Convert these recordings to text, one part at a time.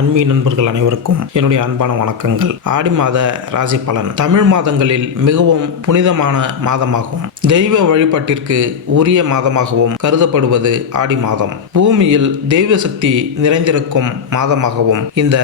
அன்பி நண்பர்கள் அனைவருக்கும் என்னுடைய அன்பான வணக்கங்கள். ஆடி மாத ராசி பலன். தமிழ் மாதங்களில் மிகவும் புனிதமான மாதமாகும். தெய்வ வழிபாட்டிற்கு உரிய மாதமாகவும் கருதப்படுவது ஆடி மாதம். பூமியில் தெய்வ சக்தி நிறைந்திருக்கும் மாதமாகவும் இந்த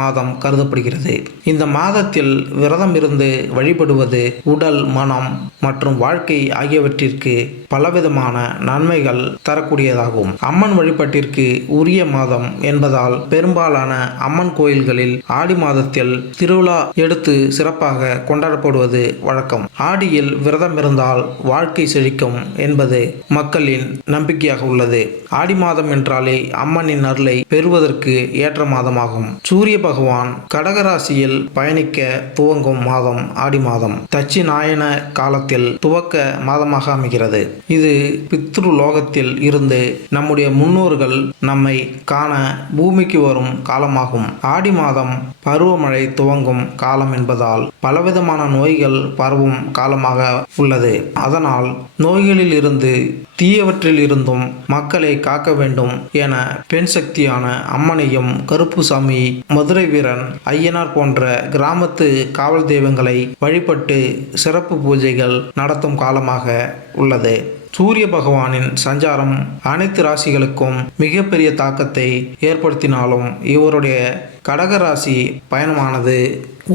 மாதம் கருதப்படுகிறது. இந்த மாதத்தில் விரதம் இருந்து வழிபடுவது உடல் மனம் மற்றும் வாழ்க்கை ஆகியவற்றிற்கு பலவிதமான நன்மைகள் தரக்கூடியதாகும். அம்மன் வழிபாட்டிற்கு உரிய மாதம் என்பதால் பெரும்பாலான அம்மன் கோயில்களில் ஆடி மாதத்தில் திருவிழா எடுத்து சிறப்பாக கொண்டாடப்படுவது வழக்கம். ஆடியில் விரதம் இருந்தால் வாழ்க்கை செழிக்கும் என்பது மக்களின் நம்பிக்கையாக உள்ளது. ஆடி மாதம் என்றாலே அம்மனின் அருளை பெறுவதற்கு ஏற்ற மாதமாகும். சூரிய பகவான் கடகராசியில் பயணிக்க துவங்கும் மாதம் ஆடி மாதம். தட்சிணாயன காலத்தில் துவக்க மாதமாக அமைகிறது. இது பித்ரு லோகத்தில் இருந்து நம்முடைய முன்னோர்கள் நம்மை காண பூமிக்கு வரும் காலம் காலமாகும். ஆடி மாதம் பருவமழை துவங்கும் காலம் என்பதால் பலவிதமான நோய்கள் பரவும் காலமாக உள்ளது. அதனால் நோய்களில் இருந்து தீயவற்றில் இருந்தும் மக்களை காக்க வேண்டும் என பெண் சக்தியான அம்மனையும் கருப்புசாமி மதுரை வீரன் ஐயனார் போன்ற கிராமத்து காவல் தெய்வங்களை வழிபட்டு சிறப்பு பூஜைகள் நடத்தும் காலமாக உள்ளது. சூரிய பகவானின் சஞ்சாரம் அனைத்து ராசிகளுக்கும் மிகப்பெரிய தாக்கத்தை ஏற்படுத்தினாலும் இவருடைய கடக ராசி பயணமானது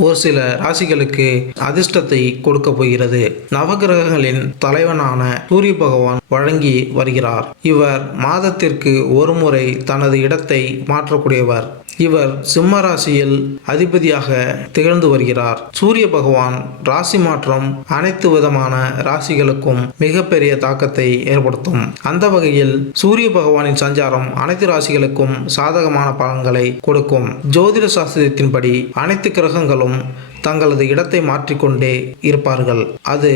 ஒரு சில ராசிகளுக்கு அதிர்ஷ்டத்தை கொடுக்க போகிறது. நவகிரகங்களின் தலைவனான சூரிய பகவான் வழங்கி வருகிறார். இவர் மாதத்திற்கு ஒரு முறை தனது இடத்தை மாற்றக்கூடியவர். இவர் சிம்ம ராசியில் அதிபதியாக திகழ்ந்து வருகிறார். சூரிய பகவான் ராசி மாற்றம் அனைத்து விதமான ராசிகளுக்கும் மிகப்பெரிய தாக்கத்தை ஏற்படுத்தும். அந்த வகையில் சூரிய பகவானின் சஞ்சாரம் அனைத்து ராசிகளுக்கும் சாதகமான பலன்களை கொடுக்கும். ஜோதிட சாஸ்திரத்தின்படி அனைத்து கிரகங்களும் தங்களது இடத்தை மாற்றிக்கொண்டே இருப்பார்கள். அது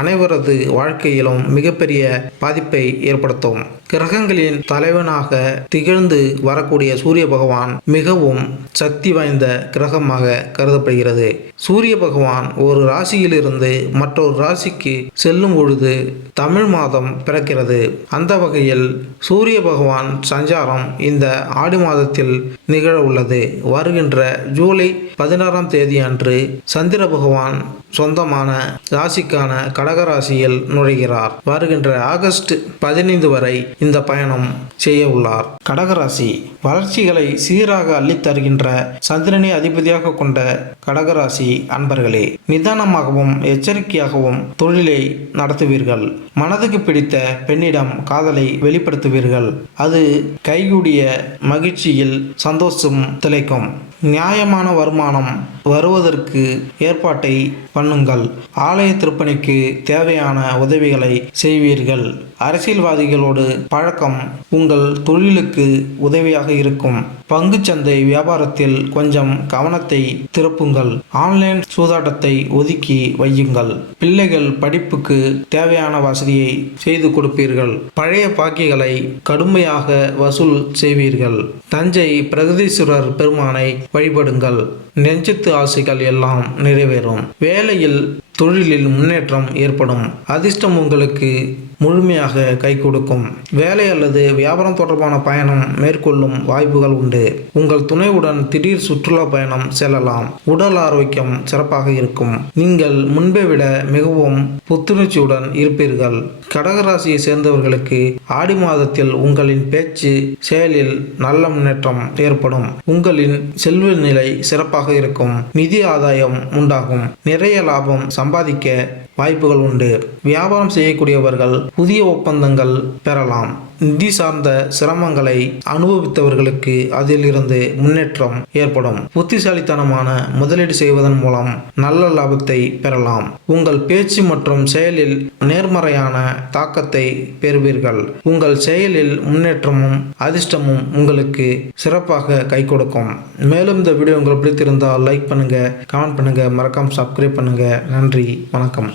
அனைவரது வாழ்க்கையிலும் மிகப்பெரிய பாதிப்பை ஏற்படுத்தும். கிரகங்களின் தலைவனாக திகழ்ந்து வரக்கூடிய சூரிய பகவான் மிகவும் சக்தி வாய்ந்த கிரகமாக கருதப்படுகிறது. சூரிய பகவான் ஒரு ராசியிலிருந்து மற்றொரு ராசிக்கு செல்லும் பொழுது தமிழ் மாதம் பிறக்கிறது. அந்த வகையில் சூரிய பகவான் சஞ்சாரம் இந்த ஆடி மாதத்தில் நிகழ உள்ளது. வருகின்ற ஜூலை பதினாறாம் தேதி அன்று சந்திர பகவான் சொந்தமான ராசிக்கான கடகராசியில் நுழைகிறார். வருகின்ற ஆகஸ்ட் பதினைந்து வரை இந்த பயணம் செய்ய உள்ளார். கடகராசி வளர்ச்சிகளை சீராக அள்ளித் தருகின்ற சந்திரனை அதிபதியாக கொண்ட கடகராசி அன்பர்களே நிதானமாகவும் எச்சரிக்கையாகவும் தொழிலை நடத்துவீர்கள். மனதுக்கு பிடித்த பெண்ணிடம் காதலை வெளிப்படுத்துவீர்கள். அது கைகூடிய மகிழ்ச்சியில் சந்தோஷம் திளைக்கும். நியாயமான வருமானம் வருவதற்கு ஏற்பாட்டை பண்ணுங்கள். ஆலய திருப்பணிக்கு தேவையான உதவிகளை செய்வீர்கள். அரசியல்வாதிகளோடு பழக்கம் உங்கள் தொழிலுக்கு உதவியாக இருக்கும். பங்குச்சந்தை வியாபாரத்தில் கொஞ்சம் கவனத்தை திருப்புங்கள். ஆன்லைன் சூதாட்டத்தை ஒதுக்கி வையுங்கள். பிள்ளைகள் படிப்புக்கு தேவையான வசதியை செய்து கொடுப்பீர்கள். பழைய பாக்கிகளை கடுமையாக வசூல் செய்வீர்கள். தஞ்சை பிரகதீஸ்வரர் பெருமானை வழிபடுங்கள். நெஞ்சத்து ஆசைகள் எல்லாம் நிறைவேறும். வேலையில் தொழிலில் முன்னேற்றம் ஏற்படும். அதிர்ஷ்டம் உங்களுக்கு முழுமையாக கை கொடுக்கும். வேலை அல்லது வியாபாரம் தொடர்பான பயணம் மேற்கொள்ளும் வாய்ப்புகள் உண்டு. உங்கள் துணையுடன் திடீர் சுற்றுலா பயணம் செல்லலாம். உடல் ஆரோக்கியம் சிறப்பாக இருக்கும். நீங்கள் முன்பை விட மிகவும் புத்துணர்ச்சியுடன் இருப்பீர்கள். கடகராசியை சேர்ந்தவர்களுக்கு ஆடி மாதத்தில் உங்களின் பேச்சு செயலில் நல்ல முன்னேற்றம் ஏற்படும். உங்களின் செல்வ நிலை சிறப்பாக இருக்கும். நிதி ஆதாயம் உண்டாகும். நிறைய லாபம் சம்பாதிக்க வாய்ப்புகள் உண்டு. வியாபாரம் செய்யக்கூடியவர்கள் புதிய ஒப்பந்தங்கள் பெறலாம். நிதி சார்ந்த சிரமங்களை அனுபவித்தவர்களுக்கு அதிலிருந்து முன்னேற்றம் ஏற்படும். புத்திசாலித்தனமான முதலீடு செய்வதன் மூலம் நல்ல லாபத்தை பெறலாம். உங்கள் பேச்சு மற்றும் செயலில் நேர்மறையான தாக்கத்தை பெறுவீர்கள். உங்கள் செயலில் முன்னேற்றமும் அதிர்ஷ்டமும் உங்களுக்கு சிறப்பாக கை கொடுக்கும். மேலும் இந்த வீடியோ உங்களுக்கு பிடித்திருந்தால் லைக் பண்ணுங்க கமெண்ட் பண்ணுங்க மறக்காம சப்ஸ்கிரைப் பண்ணுங்க. நன்றி வணக்கம்.